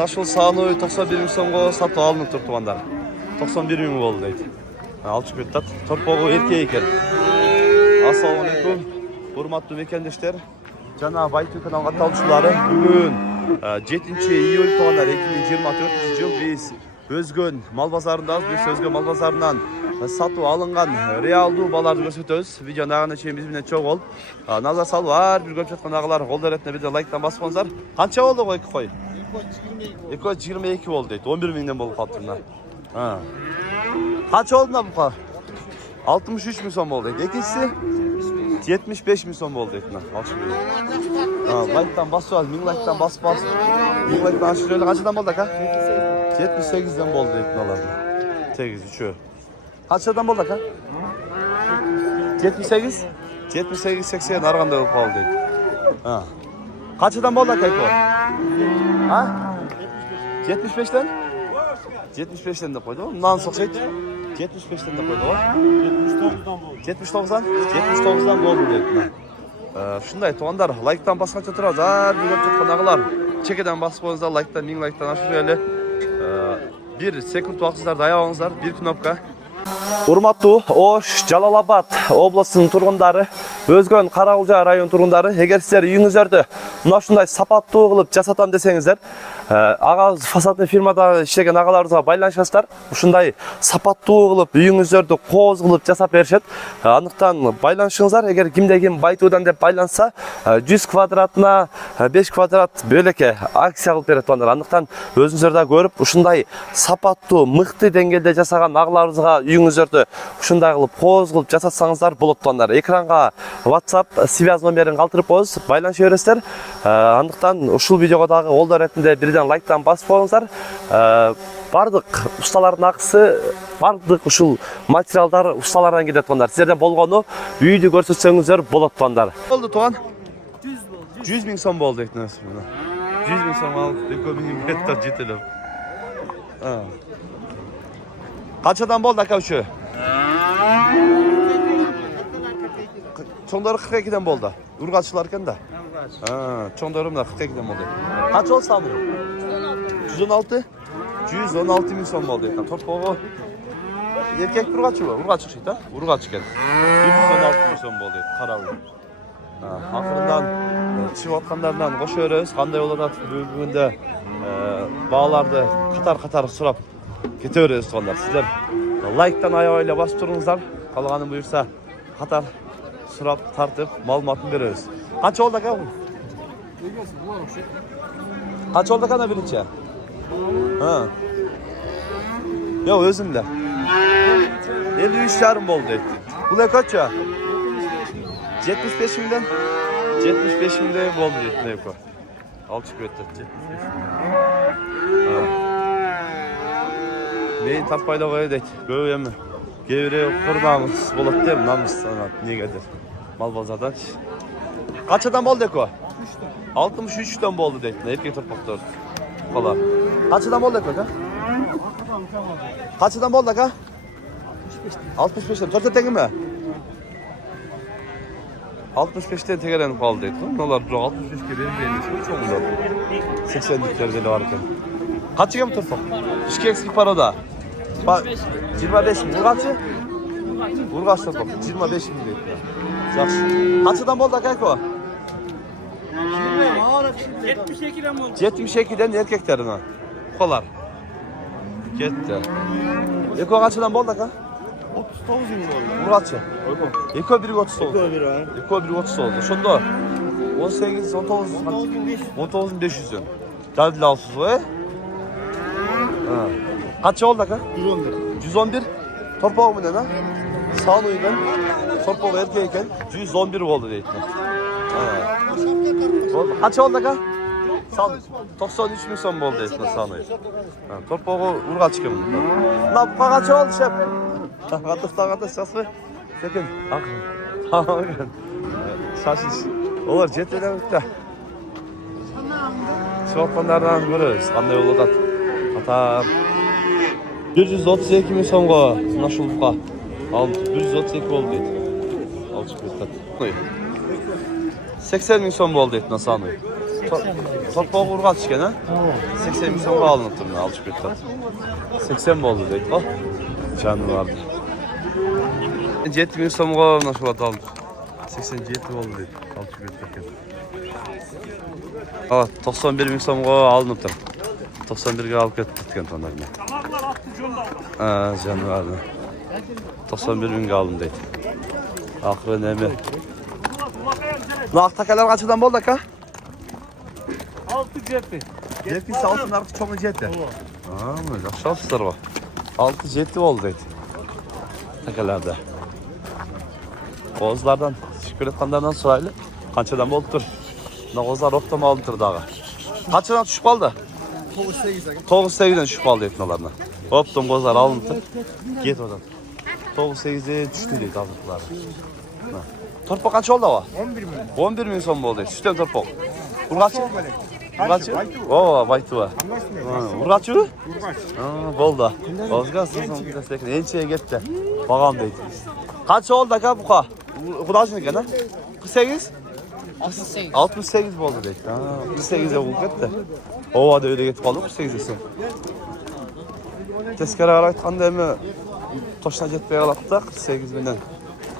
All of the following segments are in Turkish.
Ушул саны 91 миң сомго сатып алынып тур туугандар. 91 миң болду дейт. Алчы кетет. Торпогу эркек экен. Ассаламу алейкум. Урматтуу мекендештер. Жана Байтү канал катталуучулары бүгүн 7-июль туугандар 2024-жыл биз Өзгөн мал базарындабыз. Биз Өзгөн мал базарынан сатып алынган реалдуу баларды көрсөтөбүз. Видеону агана чейин биз менен чогуу болуп назар салып ар бир көрүп жаткан агалар кол эретине бир лайктан басып коюңуздар. Канча болду го эки кой? 22 болду дейт. 11 миңден болуп калыптыр мына. Канча болду мына бука? 63 миң сом болду дейт. Экинчиси 75 миң сом болду дейт мына. Алчы. Лайктан басып ал, 1000 лайктан басып бас. 1000 лайктан ашып эле канчадан болду ака? 78ден болду дейт мыналар. 8 3. Канчадан болду ака? 78? 78 80 ар кандай болуп калды дейт. Канчадан болду ака эко? 75'ten? 75'ten de koydu. Bundan soksaydı 75'ten de koydu. 79'dan? 79'dan oldu dedi. Şunday tuğanlar, like'tan baskança turabız. Bir görüp tutkan ağılar. Çekeden basıp koyunuzlar, like'tan, 1000 like'tan aşırı öyle. 1 sekund vaxtsızlar, ayağınızlar, bir knopka. Урматтуу Ош, Жалал-Абад областынын тургундары, Өзгөн Карагулжа район тургундары, эгер сиздер үйүңүздөрдү мына ушундай сапаттуу кылып жасатам десеңиздер, агабыз фасадный фирмада иштеген агаларыбызга байланышасыздар. Ушундай сапаттуу кылып үйүңүздөрдү кооз кылып жасап беришет. Андыктан байланышыңыздар. Эгер кимде ким Байтуудан деп байланса, 100 квадратына 5 квадрат бөлөкө акция кылып берет балдар. Андыктан өзүңүздөр да көрүп, ушундай сапаттуу, мыкты деңгээлде жасаган агаларыбызга үйүңүздөрдү ушундай кылып кооз кылып жасатсаңыздар болот балдар. Экранга WhatsApp связь номерин калтырып коебуз, байланыша бересиздер. Андыктан ушул видеого дагы колдоо иретинде бирден лайктан басып коюңуздар. Бардык усталардын акысы, бардык ушул материалдар усталардан келет балдар. Сиздерден болгону үйдү көрсөтсөңүздөр болот балдар. Болду туган? 100 болду. 100 миң сом болду экнес. 100 миң сом алып, 2 миң гектар жетелеп. Канчадан болду ака үшөө? Чоңдору 42ден болду. Ургачылар экен да. Чоңдору мына 42ден болду. Канча болду саны? 116? 116 миң сом болду экен. Торпогу эркек ургачыбы? Ургач чыкты да? Ургач экен. 116 миң сом болду экен. Карабы. Акырындан чыгып аткандарынан кошо беребиз. Кандай болуп атат бүгүндө бааларды катар-катар сурап кете беребиз тугандар. Сиздер лайктан аябай эле басып туруңуздар. Калганын буюрса катар сурап тартып маалыматын беребиз. Канча болду ака? Канча болду ака биринчи? Yok özüm de. 53,5 boldu etti. Bu ne kaç ya? 75 milyon. 75 milyon boldu etti ne yapar? Al çıkıyor etti 75 milyon. Neyin tapayla koydu etti. Böyle mi? Gevre kurnamız bolat değil mi? Namus sana ne gelir? Mal bazardan. Kaç adam boldu eko? 63'ten boldu etti. Erkek topaklar. Falan. Kaç adam boldu eko? Kaçıdan boldu aka? 65'ten. Torta tegi mi? 65'ten tegelenip kaldı deydi. Bunlar 65'ke benim deyilmiş. Hiç olmadı. 80'liklerde de var iken. Kaç çıkıyor mu torfa? İşki eksik para da. 25 mi? Urgaçı? Urgaç torfa. 25 mi deydi. Yaxşı. Kaçıdan boldu aka eko? 72'den boldu. 72'den erkeklerine. Kolar. Gitti. Eko kaçıdan boldu aka? 39 ming boldu. Urgaçı. Eko 1 30 oldu. Eko 1 ha. Eko 1 30 oldu. Şunda 18 19 19.500. Geldi alsız o. Kaç oldu aka? 111. 111. Torpağı mı ne lan? Sağ uygun. Torpağı erkeğken 111 oldu deyip. Kaç oldu aka? 93 ming so'm bo'ldi eski soni. Torpog'i urg'ach kim? Na bu qancha oldi shep? Qattiq chasmi? Sekin. Shashish. Ular jetlanibdi. Shotqonlardan ko'ramiz qanday yo'lda. Qatar 132 ming so'mga mana shu buqa. Al 132 bo'ldi deydi. Olib chiqib ketdi. 80 ming so'm bo'ldi deydi nasoni. Torpoğu urgat işken ha? 80 bin so'mga alınıptır mı alışıp etdi. 80 boldu deydi o. Canı vardı. 7 bin so'mga mına şu aldım. 87 boldu deydi. Alışıp etdi. Ha, 91 bin so'mga alınıptır. 91'ge alıp ketken tonlarını. Tamamlar attı jonda. Ha, canı vardı. 91 binge aldım deydi. Akırı nemi. Nak takalar kaçıdan boldu ka? 6 cephi. Cephi altın artık çok mu cephi? Haa, yaxşı var. 6 cephi oldu deydi. Takalarda. Oğuzlardan, şükür etkanlardan soraylı. Kançadan boluptur. Oğuzlar oktama alındır dağı. Kaçadan düşüp kaldı? 9-8'den düşüp kaldı etnalarına. Optum Oğuzlar alındır. Get oradan. 9-8'e düştü deydi azıkları. Torpaq kaç oldu o? 11 bin. 11 bin son oldu. Sütten torpaq. Urgaçı? Urgaçı? Oo, baytı var. Urgaçı? Urgaç. Ha, boldu. Ozga sizin bir destek. Ençeye gitti. Bağam deydi. Kaç oldu ka buqa? Urgaçı ne kadar? 48? 68. 68 oldu deydi. Ha, 48'e oldu gitti. Ova da öyle gitip kaldı 48'e. Teskere aytqanda emi toşuna jetpey qalapta 48 binden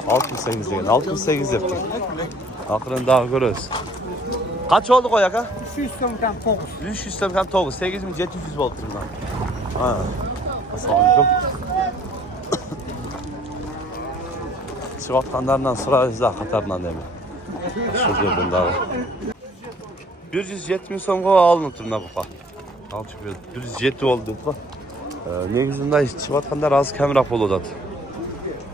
68 degan. 68 depti. Akırın daha görüyoruz. Kaç oldu koyak ha? 300 so'mdan 9. 300 so'm 9, 8700 bo'ldi bundan. Ha. Assalomu alaykum. Çıvatkanlardan sırayızda Katar'dan demi. Şu yerden daha. 170 so'mga alınıptır mı buqa? Alçı 107 oldu bu. Negizinde çıvatkanlar az kamera bolup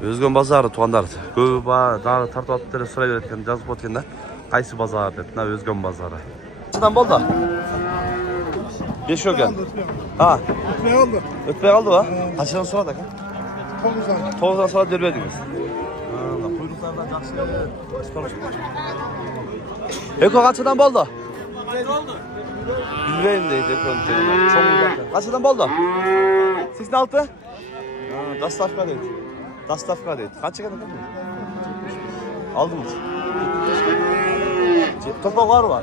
Özgön bazarı tuğanlar. Köpü dağı tartып atıp tele sıra veretken жазып ötkende. Qaysı bazar dedi. Özgön bazarı. Kaçdan boldu? 5 öken. Ha. Ne oldu? Ötmey kaldı ha? Kaçdan sonra da? 9'dan. 9'dan sonra dörbediniz. Kuyruklardan жақсы. Eko kaçdan boldu? Ne oldu? Bilmeyim deydi Eko'nun telefonu. Çok güzel. Kaçdan boldu? 86? Ha, Dastavka deydi. Dastavka deydi. Kaç kadar kaldı? Aldınız. Torpaq var mı?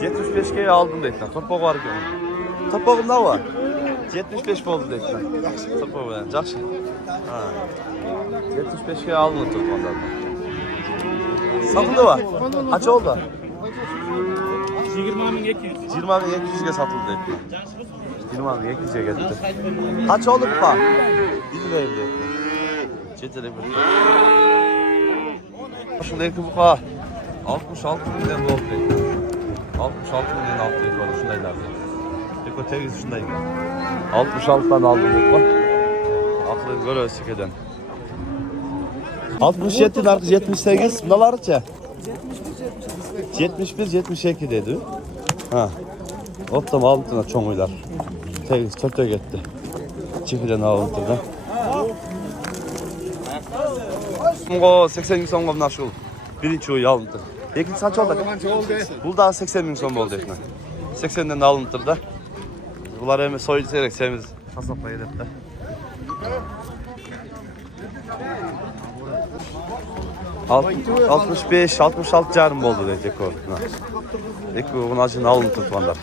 75'e aldım deydi. Torpaq var ki. Torpağım da var. 75 oldu deydi. Torpaq var. Жақсы. Ha. 75'e aldım torpaqlardan. Satıldı mı? Kaç oldu? 20.200. 20.200'e satıldı deydi. 20.200'e gitti. Kaç oldu bu pa? Bilmeyim deydi. Çetele bu. Şundaki bu pa 66 binden oldu deydi. 66 binden altı deydi bana şundaylar deydi. Eko tegiz şundaydı. 66'dan aldım deydi bak. Aklını görüyoruz sikeden. 67 narkı 78 bundalarıca. 71 72 dedi. Ha. Optam altına çoğuylar. Tegiz çöpte gitti. Çifiden alındı da. Bunga 80 bin so'mga mına şu birinchi uy alındı. Ekinchi qancha oldu? Bu da 80 bin so'm bo'ldi ekan. 80'den alındı da. Bular endi soyilsa kerak, semiz tasapqa edip de. Alt- 65 66 jarım boldu deydi Eko. Eko bunun acını alındı tuğanlar.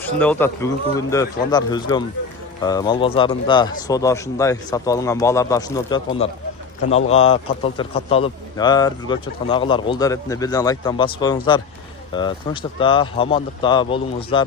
Şunday oldu, bugünkü günde tuğanlar Özgön mal bazarında soda şunday satıp alıngan bağlarda şunday olacak tuğanlar. Kanalga kattalып, her bir görüp жатқан ağalar, қолдар ретінде birden like'tan basıp koyuңuzlar. Тыныштықта, амандықта болуңуздар.